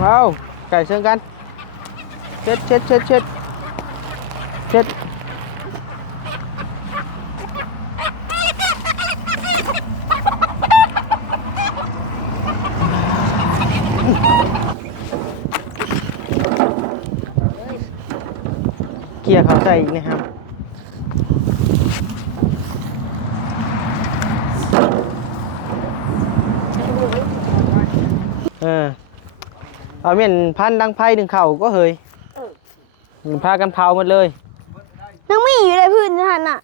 เอาไก่เชิงกันเช็ดเช็ดเช็ดเช็ดเช็ดเกี่ยเขาใส่อีกนะครับเอาเมียนพันดังไพ่ดึงเข่าก็เฮยพากันเผาหมดเลยยังไม่อยู่ในพื้นนั่นน่ะ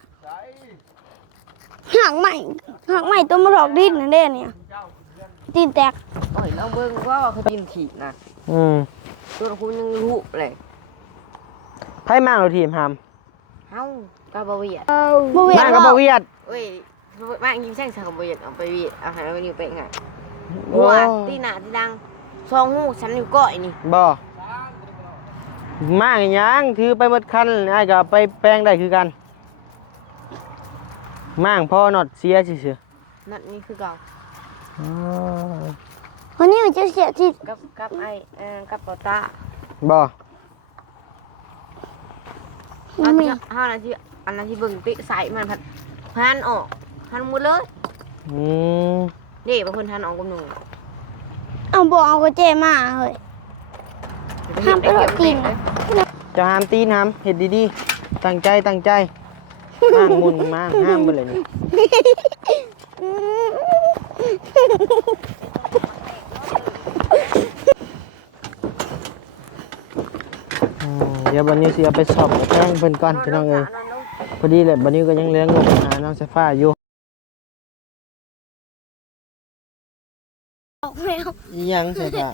หักใหม่ตัวมาหลอกดิ้นนั่นเด้เนี่ยตีนแตกโอ้ยน้องเบิ้งว่าเขาตีนถีบนะตัวคุณยังรู้เลยไพ่มากเราทีมหามเฮ้ากับบเวียดมากกับบเวียดเว้ยมากยิงแช่งสักกับบเวียดเอาไปเวียดเอาหายไปอยู่ไปไงบัวตีหนาที่ดังซองหูฉันอยู่ก้อยนี่บ่มากยังถือไปหมดคันไอ้ก็ไปแปลงได้คือกันมากพ่อหนอดเสียสินั่นนี่คือเก่าวันนี้มันจะเสียที่กับไอ้กับปอตาบ่อันนั้นที่เบิ่งติใส่มันพันออกพันหมดเลยนี่บางคนทันออกกับหนูเอาบอกเอากระเจมาเลยห้ามไปหลอกตีนจะห้ามตีนห้ามเห็ดดีๆตั้งใจห้ามมุนมาห้ามไปเลยนี่เดี๋ยวบันนี้สิเอาไปสอบแจ้งเพิ่นก่อนพี่น้องเอ้ยพอดีเลยบันนี้ก็ยังเลี้ยงงบหาน้องไฟฟ้าอยู่ยังใส่ผ้า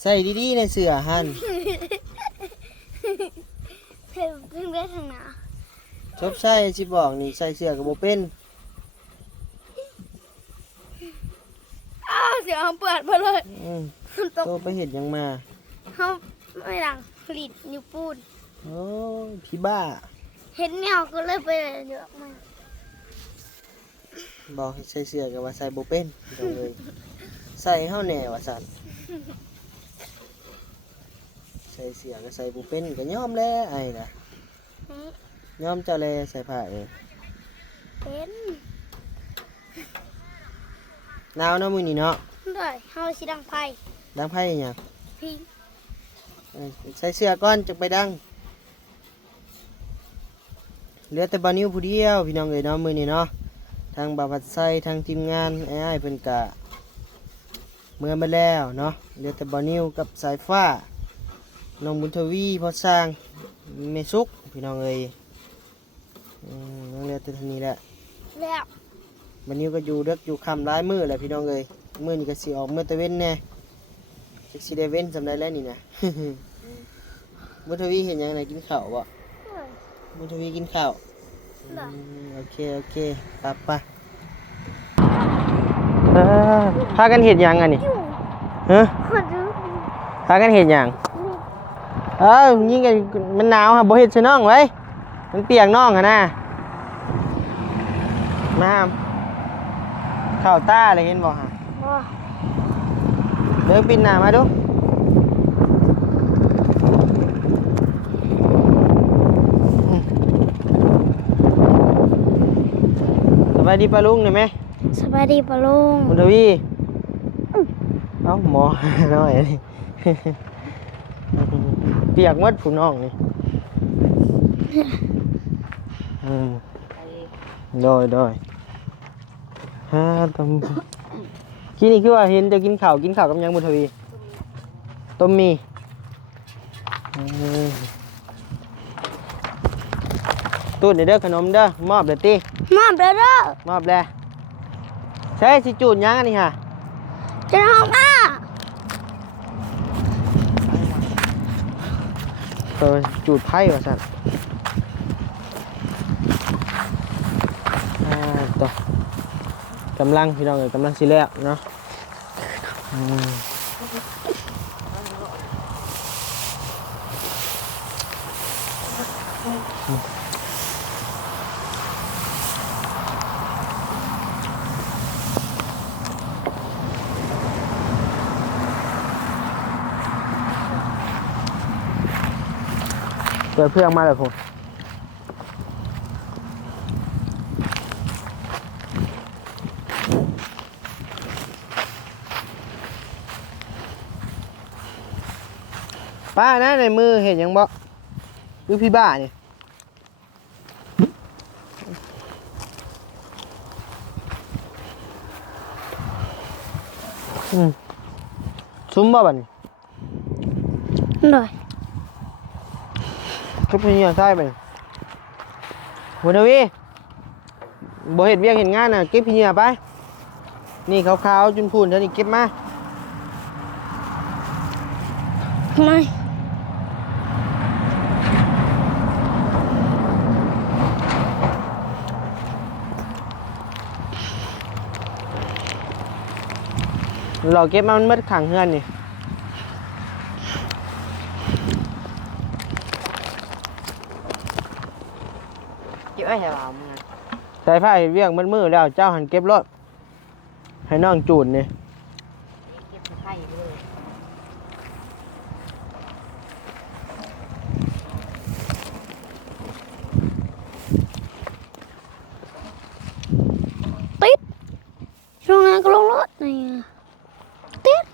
ใส่ดีๆในเสื้อหันเพิ่งได้ทางหน้าชอบใส่สิบอกนี่ใส่เสื้อกับโบเป็นเสียงเปิดไปเลยโตไปเห็นยังมาเขาไม่ดังผลิตนิ้วปูนโอ้พี่บ้าเห็นแนวก็เลยไปเยอะมากบอกให้ใส่เสื้อกับว่าใส่โบเป็นเลยใส่เข้าแหน่ว่าสันใส่เสื้อกับใส่โบเป็นก็ย่อมแล้วไอ้ละย่อมเจ้าแลใส่ผ้าเป็นหนาวเนาะมื้อนี้เนาะได้เฮาสิดังไพ่ยังพิงใส่เสื้อก่อนจะไปดังเหลือแต่บานิวผู้เดียวพี่น้องเอ้ยเนาะมื้อนี้เนาะทางบาวัดไซทางทีมงานไอ้เพิ่นกะเมื่อมาแล้วเนาะเหลือแต่บานิวกับสายฟ้าน้องบุญทวีพอสร้างเมซุกพี่น้องเอ้ยเหลือแต่เท่านี้แหละแล้วบานิวก็อยู่เด็กอยู่ค่ำหลายมื้อแหละพี่น้องเอ้ยมื้อนี้ก็สิออกมื้อตะเว้นแน่จักสิได้เว้นสำได้แล้วนี่นะบุญทวีเห็นยังไงกินข้าวบ่บุญทวีกินข้าวโอเคครับป่ะพากันเห็นยังอ่ะนี่ฮะพากันเห็นยังยิ่งกันมันหนาวฮะบ่เห็นใช่น้องไว้มันเปียกน้องฮะนะมาข้าวต้าอะไรเห็นบ่ฮะเดินปินหน้ามาดูสบายดีปะลุงเนี่ยไหมสบายดีปะลุงบุญทวีเอ้าหมอน้อยนี่เปียกมดผู้น้องนี่โดยฮะต้มที่นี่คือว่าเห็นจะกินข้าวกับยังบุญทวีต้มมีตูดเด้อขนมเด้อมอบเด้อตีมอบเด้อมอบแล้วใช่สิจูดยังอันนี้ฮะจะห้องตัวจูดไพ่ว่าสัตว์ต่อกำลังพี่น้องกำลังสิแล้วเนาะ เปิดเพื่องมาเลยผมป้านะในมือเห็นยังบ่ดูพี่บ้านี่ซุ้มบ่บัดนี้ หน่อย ทุกทีใช่ไปบุญวีบ่เห็นเวียกเห็นงานน่ะเก็บพี่เหยื่อไปนี่ขาวๆจุนพูนเท่านี้เก็บมา ไม่ เราเก็บมามันมืดขังเฮือนนี่ เยอะแถวมึง สายไฟเวียกมันมืดแล้วเจ้าหันเก็บรถให้น้องจูนนี่ เก็บไข่ไปเลย ติดช่วงนั้นก็ลงรถนี่ติด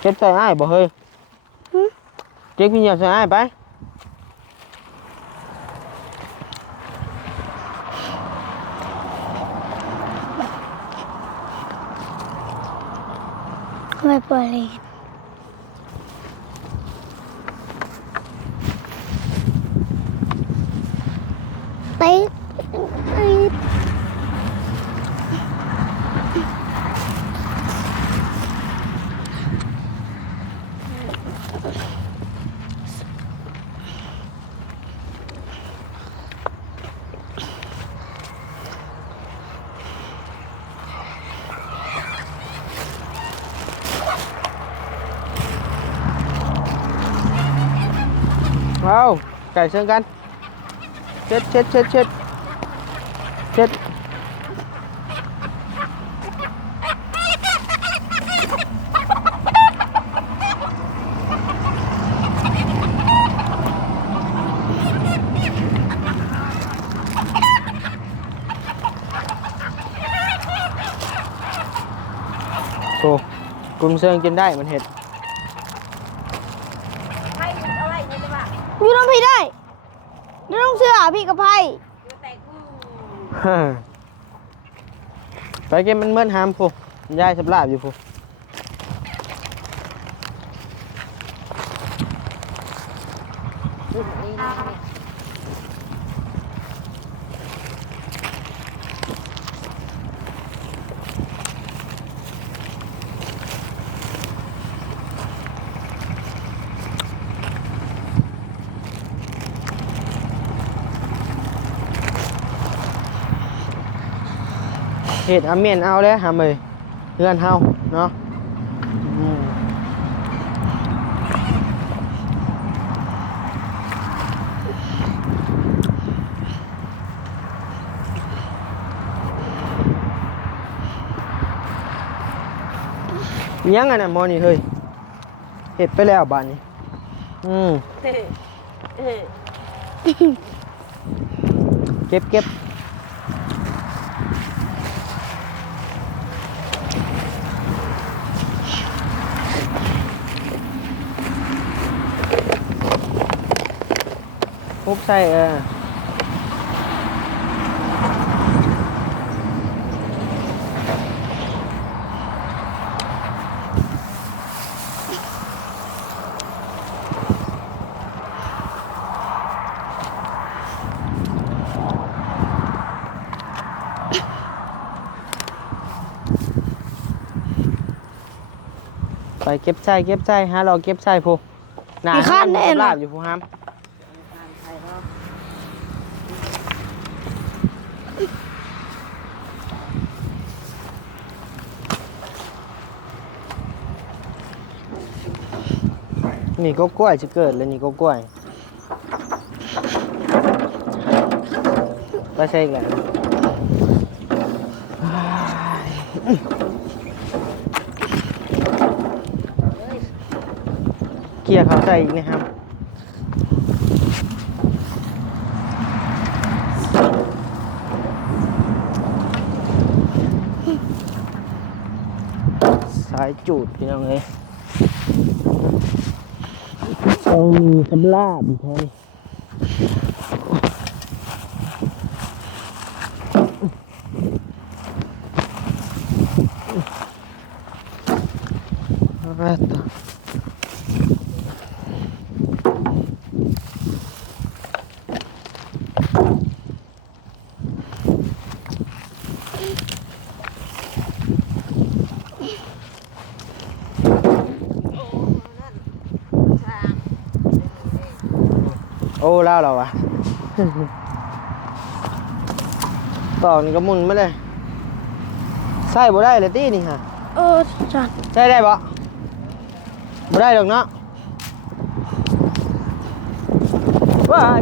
เก็บใส่อ้ายบ่เฮ้ยเก็บพี่เหยื่อใส่อ้ายไปไม่ปล่อยเลยติดติดเอาไก่เชิงกันเช็ดเช็ดเช็ดเช็ดเช็ดโอ้กลุ่มเชิงกินได้มันเห็ด ไข่เอาไว้ในบ้าน อยู่น้องพี่ได้เดี๋ยวต้องเสื้อพี่กับไพ่ แต่กู ไปเก็บมันเมื่อนหามพูยายสับลาบอยู่พูเห็ดอาเมียนเอาเลยหามเลยเพื่อนเฮาเนาะยังไงนะมอนี่เฮ้ยเห็ดไปแล้วบ้านนี้เก็บเก็บพุบใส่ไปเก็บใส่เก็บใส่ฮะเราเก็บใส่พูหนาข้านลาบอยู่พูฮามนี่ก็กล้วยจะเกิดเลยนี่ก็กล้วยไปใช่อีกแล้ว เคลียร์เขาใส่อีกนะครับสายจูดพี่น้องเอ้ยต้องมีสำลาบอีกทีต่อโอ้เล่าเราอะต่อนี่ก็หมุนไม่ได้ใส่บ่ได้เลยตี้นี่ฮะ จัด ใส่ได้บ่บ่ได้หรอกเนาะว้าย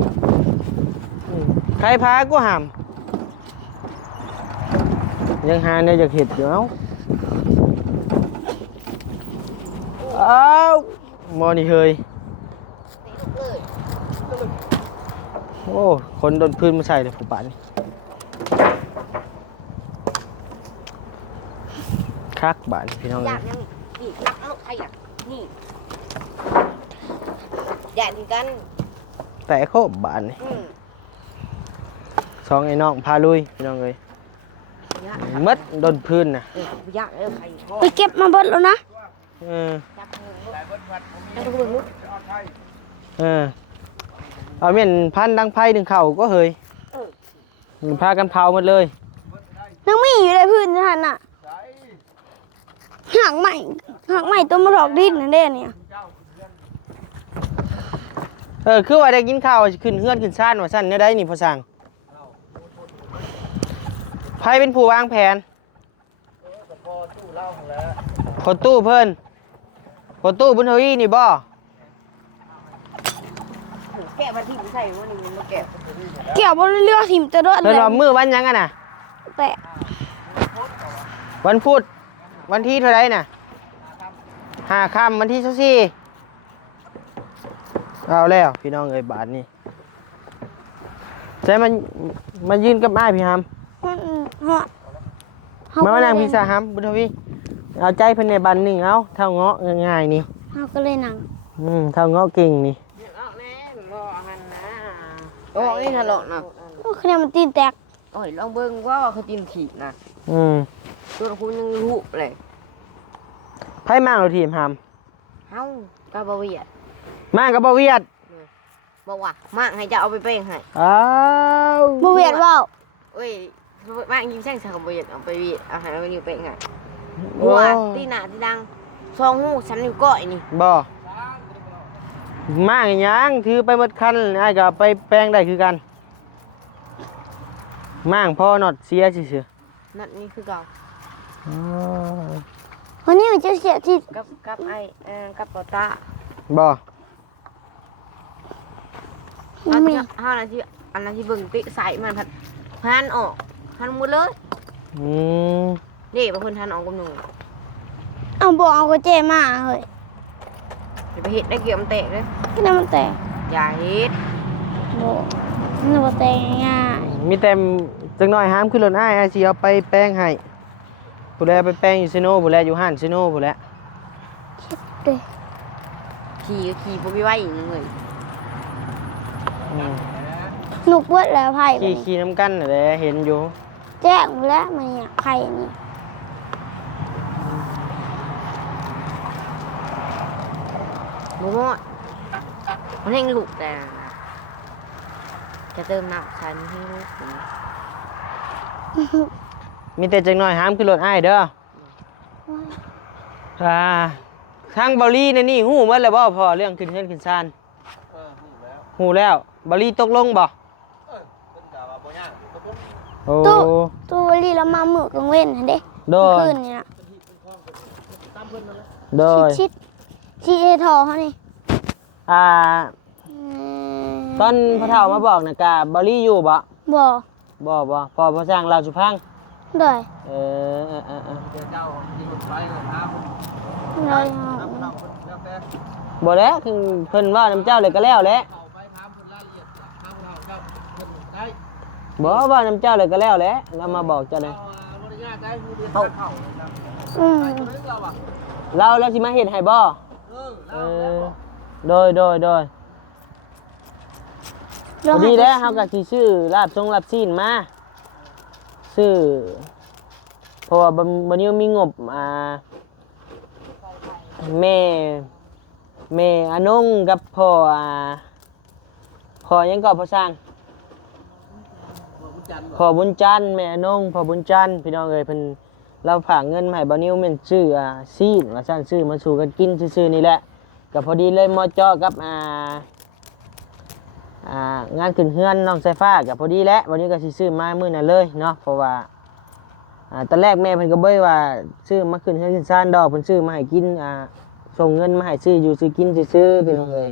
ใครพากูหามยังหาเนี่ยอยากเห็ดอยู่เอ้าหมอนี่เฮยโอ้คนโดนพื้นมาใส่เลยผู้ป่านนี่คักบาทพี่น้อง อ เลย ยากยังอีกนักลูกใครอยากนี่อยากถึงกัน แต่โคบบาทนี่ อืม สองไอ้น้องพาลุยพี่น้องเลย อยาก มัดโดนพื้นนะ อยากใครพ่อ ไปเก็บมาเบิดแล้วนะ เออ จับมือแล้วก็เบิ่งลูก เอาเมียนพันดังไพ่ดึงเข่าก็เฮยพากันเผาหมดเลย ยังมีอยู่ในพื้นนั่นน่ะหักใหม่ตัวมาหลอกดิ้นนั่นเด้เนี่ย คือว่าได้กินข้าวขึ้นเฮือนขึ้นซ่านว่าสั้นเนี่ยได้นี่พอสั่งไพ่เป็นผู้วางแผนพอตู้เพิ่นพอตู้บุญทวีนี่บ่ แกะมาที่ใส่วันนี้มาแกะ เกี่ยวบนเรือถิ่มจะโดน เพิ่นว่ามื้อวันหยังอ่ะน่ะ แปะ วันพุธวันที่เท่าไรน่ะ5 ค่ำวันที่24เอาแล้วพี่น้องเอ้ยบาทนี่ใช่มันยืนกับอ้ายพี่ฮัม มันเหาะ มานั่งพิซซ่าฮัมบุญทวีเอาใจเพิ่นในบันหนึ่งเอาเท่าเงาะง่ายๆนี่ เขาก็เลยนั่ง เท่าเงาะเก่งนี่ เอาแม่บอกหันนะโอ้ยทะเลาะนะ โอ้คะแนนมันตีนแตก โอ้ยลองเบิ่งว่าเขาตีนถีบนะ อืม ตัวคุณยังรู้เลย ไพ่มากเราทีมฮัม เฮากาบเวียด มากกับบ่เวียด บอกว่ามากให้จะเอาไปเป้งให้ อ้าว บ่เวียดว่าว เอ้ยมากยิ้มแช่งสาวเวียดเอาไปเวียดเอาให้เอาไปนิ้วเป้งให้ โอ้ บัวตีหน้าที่ดังซองหูฉันนิ้วก้อยนี่ บ่มากอีหยังถือไปหมดคันไอ้ก็ไปแปลงได้คือกันมากพ่อน็อตเสียซื่อ นั่นนี่คือเก่า ๆ วันนี้มันจะเสียที่ กับไอ้กับปอตา บ่ อันนี้ห้านาทีอันนาทีเบิ่งติใส่มันพัดหันออกหันหมดเลย อืม นี่บางคนหันออกกับหนู เอาบ่เอากระเจมาเฮ้ย อย่าไปเห็ดได้เกี่ยวมันแตกเลย คะแนนมันแตก อย่าเห็ด บ่มันบ่แตกง่าย มีแต่จังน้อยห้ามขึ้นรถอ้ายสิเอาไปแป้งให้ผู้แลไปแป้งอยู่ซิโนผู้แลอยู่ห้านซิโนผู้แล เด้ ขี่บ่มีไว้อีกเลย หนุกเบิดแล้วไผ่บัดนี้ ขี่น้ำกันนั่นแหละเห็นอยู่ แจ้งหมดแล้วมันเนี่ยไผ่นี่ โมโมดมันให้ลูกแต่จะเติมน้ำใส่มันให้ลูก มีแต่จังน้อยห้ามขึ้นรถอ้ายเด้อทางเบาลี่นี่ฮู้หมดแล้วบ่พอเรื่องขึ้นเฮือนขึ้นศาลฮู้แล้วเบาลี่ตกลงบ่โอ้ ตู้วลีแล้วมามื้อกลางเว้นหั่นเด้ โดย คืนนี่น่ะ โดย ชิดเอทอเขานี่ อ่า อืม ตอนพระเฒ่ามาบอกนะกะเบาลี่อยู่บ่ บ่ บ่พอสร้างเราสุพัง ได้ เออ เลย บ บ่แล้วคือเพิ่นว่าน้ำเจ้าเลยก็แล้วแหละบ่ว่าน้ำเจ้าเลยก็แล้วแหละเรามาบอกเจ้าเลยเราสิมาเฮ็ดให้บ่โดยพอดีแล้วเฮาก็สิซื้อลาบซีนมาซื้อเพราะว่าบัดนี้มีงบแม่อานงกับพ่อยังก็พ่อสร้างพ่อบุญจันทร์แม่อนงพ่อบุญจันทร์พี่น้องเอ้ยเพิ่นเราฝากเงินมาให้บ่นิ้วแม่นซื้อซีนว่าซั่นซื้อมาสู่กันกินซื่อๆนี่แหละก็พอดีเลยมอจอกับงานขึ้นเฮือนน้องสายฟ้าก็พอดีแล้ววันนี้ก็สิซื้อมามื้อนั้นเลยเนาะเพราะว่าตอนแรกแม่เพิ่นก็บ่ได้ว่าซื้อมาขึ้นเฮือนขึ้นศาลดอกเพิ่นซื้อมาให้กินส่งเงินมาให้ซื้ออยู่ซื้อกินซื่อๆพี่น้องเอ้ย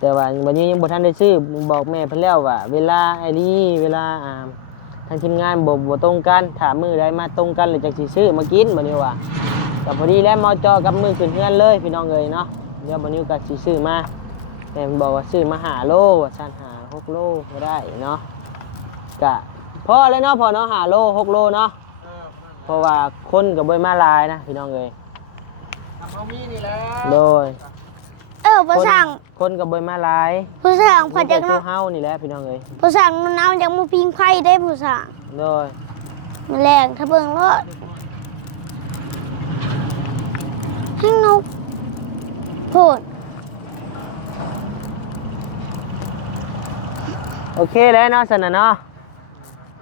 แต่ว่าวันนี้ยังบ่ทันได้ซื้อบอกแม่เพิ่นแล้วว่าเวลาไอ้นี่เวลาทางทีมงานบ่ตรงกันถ้ามื้อใดมาตรงกันแล้วจังสิซื้อมากินบัดนี้ว่าก็พอดีแล้วมอจอกับมื้อขึ้นเฮือนเลยพี่น้องเอ้ยเนาะเดี๋ยวบัดนี้ก็สิซื้อมาแม่เพิ่นบอกว่าซื้อมา5โลว่าซั่น6โลก็ได้เนาะก็พอเลยเนาะพอเนาะ5โล6โลเนาะเพราะว่าคนก็บ่มาหลายนะพี่น้องเอ้ยเอามีนี่แหละโดยผู้สร้างคนก็บ่มาหลายผู้สร้างพอจักเฮานี่แหละพี่น้องเอ้ยผู้สร้างน้ำจังบ่พิงไผได้ผู้สร้างโดยมันแรงถ้าเบิ่งรถให้นกโพดโอเคแล้วเนาะซั่นน่ะเนาะ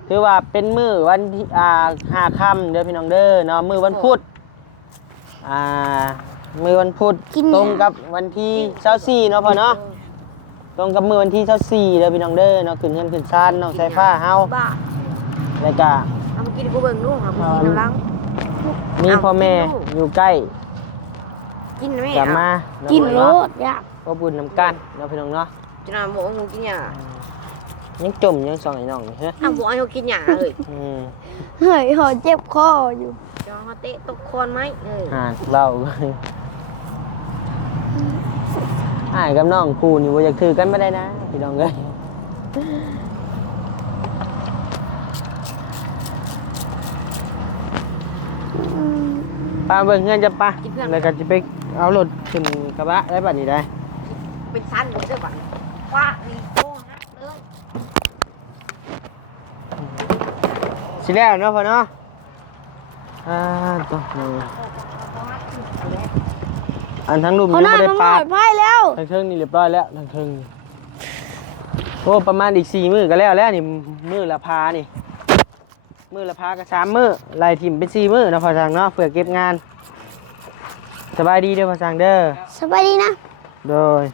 ถือว่าเป็นมื้อวันที่5ค่ำเด้อพี่น้องเด้อเนาะมื้อวันพุธมื้อวันพุธตรงกับวันที่24เนาะพ่อเนาะตรงกับมื้อวันที่24เด้อพี่น้องเด้อเนาะขึ้นเงินขึ้นศาลน้องสายฟ้าเฮาแล้วก็เอามากินกูเบิ่งลูกเอามากินน้ำลังมีพ่อแม่อยู่ใกล้กินแม่กลับมากินโลดอยากอบอุ่นน้ำกันเนาะพี่น้องเนาะจะนำบ่เอากินหยังยังจมยังส่องไอ้น้องนี่ฮะบ่เอากินหยังเอ้ยเฮ้ยหอเจ็บคออยู่จอเตะตกคอนไหมเล่ากับน้องคู่นี่บ่อยากถือกันบ่ได้นะพี่น้องเอ้ยป้าเบิ่งเงินจะป้าแล้วก็จะไปเอารถขึ้นกระบะได้บัดนี้ได้เป็นชั้นหมดเลยบัดว่านี่โตนะเลยสิแล้วเนาะพ่อเนาะตัวอันทั้งรูปนี้ไม่ได้ปาดทั้งเทิงนี่เรียบร้อยแล้วทั้งเทิงโอ้ประมาณอีก4 มื้อก็แล้วนี่มื้อละพานี่มื้อละพาก็3 มื้อไล่ถิ่มเป็น4 มื้อนะพ่อช่างเนาะเพื่อเก็บงานสบายดีเด้อพ่อช่างเด้อสบายดีนะโดย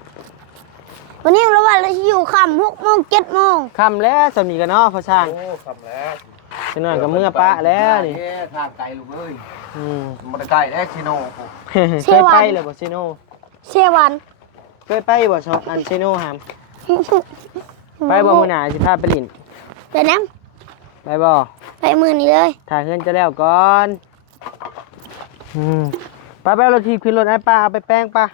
วันนี้เราว่าเราจะอยู่ค่ำ6 โมง 7 โมงค่ำแล้วสำนีกันเนาะพ่อช่างโอ้ค่ำแล้วจะหน่อยกับเมื่อปะแล้วนี่ทางไกลลูกเอ้ยมันไกลแล้วชิโน่เคยไปเลยบ่ชิโน่เชวันเคยไปบ่อันชิโน่หามไปบ่มื้อหน้าสิพาไปลิ้นไปน้ำไปบ่ไปมื้อนี้เลยถ่ายเฮือนจะแล้วก่อนไปรถทีขึ้นรถไอ้ป้าเอาไปแป้งป้า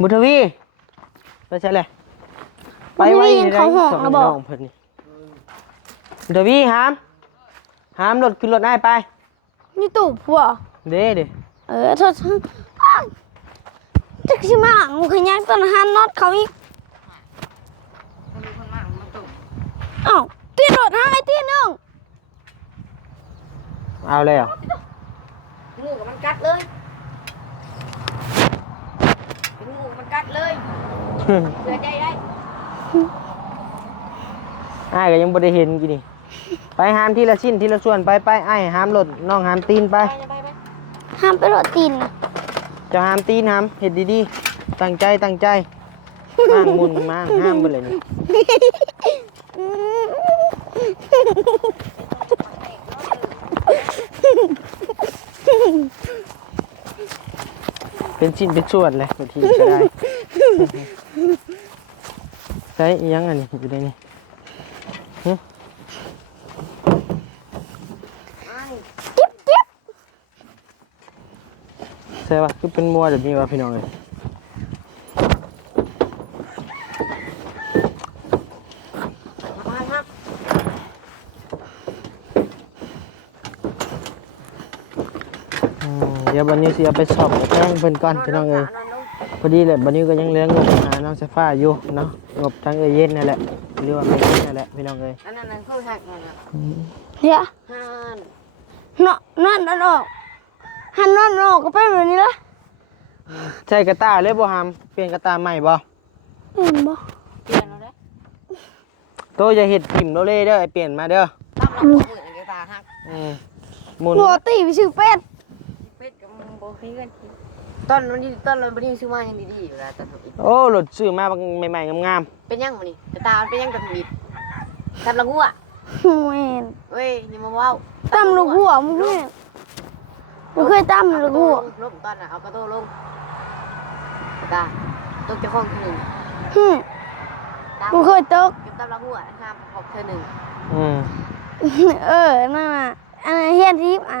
บุตรวีไปใช่เลยไปไว้ในเขาห้องนะบอกบุตรวีหามรถขึ้นรถไอ้ไปนี่ตู่ผัวเด้โทษจักสิมางูขยันตอนหันน็อตเขาอีกอ้าวตีรถให้ตีนึงเอาเลยเหรองูกับมันกัดเลยงูมันกัดเลยเสือใจได้ไอ้ก็ยังบ่ได้เห็นกี่นี่ไปหามทีละชิ้นทีละส่วนไปไอ้หามรถน้องหามตีนไปหามไปรถตีนจะหามตีนหามเห็ดดีๆตั้งใจมางมุนมาห้ามไปเลยนี่เป็นชิ้นเป็นส่วนเลยบางทีก็ได้ใช้ยังอันนี้อยู่ในนี้ใ ช่ป่ะคือเป็นมัวแบบนี้วะพี่น้องเลยเดี๋ยวบันนี้สิเอาไปสอบแจ้งเพิ่นก่อนพี่น้องเลยพอดีเลยบันนี้ก็ยังเหลี้ยงงบหาน้องไฟฟ้าอยู่เนาะงบทางเย็นนั่นแหละหรือว่าไม่เย็นนั่นแหละพี่น้องเลย อันนั้นคือหักนั่นน่ะ เดี๋ยว ฮัน นอนออกหันนอนออกก็เป็นแบบนี้ละ ใช่กระตาเลยบ่หามเปลี่ยนกระตาใหม่บ่ เห็นบ่ เปลี่ยนแล้วเด้ โตจะเฮ็ดถิ่มโลเล่เด้อไอ้เปลี่ยนมาเด้อ ตามหลักมือไอ้ตาหัก หมุน หัวตีไปชื่อเป็ด เป็ดกับมึงบ่มีกันกินต้นมันบ่ได้ซื้อมายังดีๆอยู่แล้วตอนทำอีก โอ้รถซื้อมาใหม่ๆงาม เป็นยังมื้อนี้ไอ้ตาเป็นยังกับมีดทำละงัว แม่น เว้ยอย่ามาว้าว ตั้มลูกหัวมึงแม่บ่เคยตั้มลูกหัว ลบตอนน่ะเอากระโตลงตาตกเจ้าของที่1 หึบ่เคยตก เก็บตามละงัวนะครับขอบเธอ1 ๆนั่นน่ะอันนั้นเฮียนทิพย์อ่ะ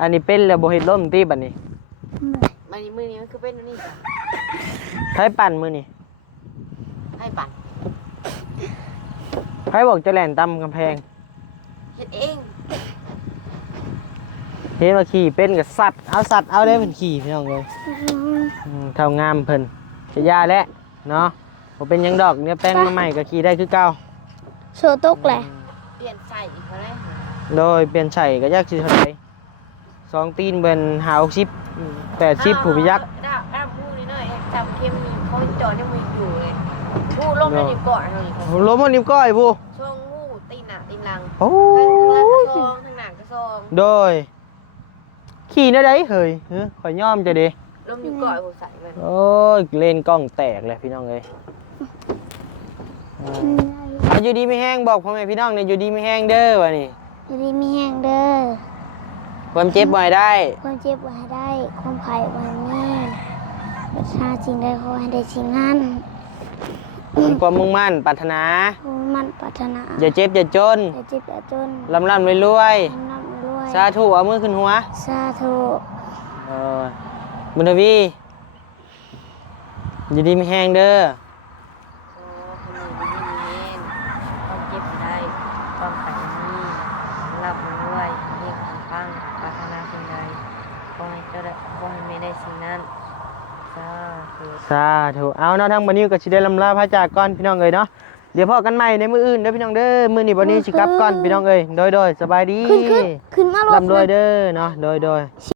อันนี้เป็นแล้วบ่เฮ็ดล่มตีบัดนี้ มันมือนี้มันคือเป็นอันนี้จ้ะ ไผปั่นมื้อนี้ ให้ปั่น ไผบอกจะแล่นตำกำแพง เฮ็ดเอง เห็นว่าขี่เป็นก็สัตว์เอาได้เพิ่นขี่พี่น้องเอ้ยเท่างามเพิ่นจะยาแล้วเนาะบ่เป็นหยังดอกเนี่ยแป้งมาใหม่ก็ขี่ได้คือเก่า โซตกแหละ เปลี่ยนใส่อีกแล้วนะ โดยเปลี่ยนไฉก็ยากสิเท่าใด2ตีนเบิ่น50 80ผู้พิยักษ์ ได้พูดนิดหน่อยจับเข้มนี่เขาจอดยังไม่อยู่เลยพูดลมในนิ้วก้อยเท่านี้ ล้มบ่นิ้วก้อยผู้ ช่วงงูตีนหน้าตีนหลัง โอ้ ทางหน้ากระซอง โดยขี่ได้เฮ้ยข่อยยอมจะเด้ ลมนิ้วก้อยผมใส่มัน โอ้ยเล่นกล้องแตกเลยพี่น้องเอ้ยเอาอยู่ดีไม่แห้งบอกพ่อแม่พี่น้องเนี่ยอยู่ดีไม่แห้งเด้อวะนี่ จะได้มีแห้งเด้อ ความเจ็บบ่อยได้ ความเจ็บไว้ได้ ความไข่ไว้มีประชาสิ่งใดขอให้ได้สิ่งนั้น มีความมุ่งมั่นปรารถนา มันปรารถนา อย่าเจ็บอย่าจน อย่าเจ็บอย่าจน ร่ำรวยรวย ทำน้ำรวย สาธุเอามือขึ้นหัว สาธุ บุญทวีอยู่ดีไม่แห้งเด้อ โอ้คนหนึ่งดีนี่เองต้องเจ็บได้ต้องไปนี่รับมันด้วยเรียกฟังปรารถนาสิ่งใดขอให้เจ้าได้ขอให้ไม่ได้สิ่งนั้นสาธุ สาธุเอาเนาะทางบันนี้ก็สิได้ลำลาพระจากก่อนพี่น้องเอ้ยเนาะเดี๋ยวพอกันใหม่ในมื้ออื่นเด้อพี่น้องเด้อมื้อนี้บันนี้สิกลับก่อนพี่น้องเอ้ยโดยสบายดี ขึ้นมารถ ร่ำรวยเด้อเนาะโดย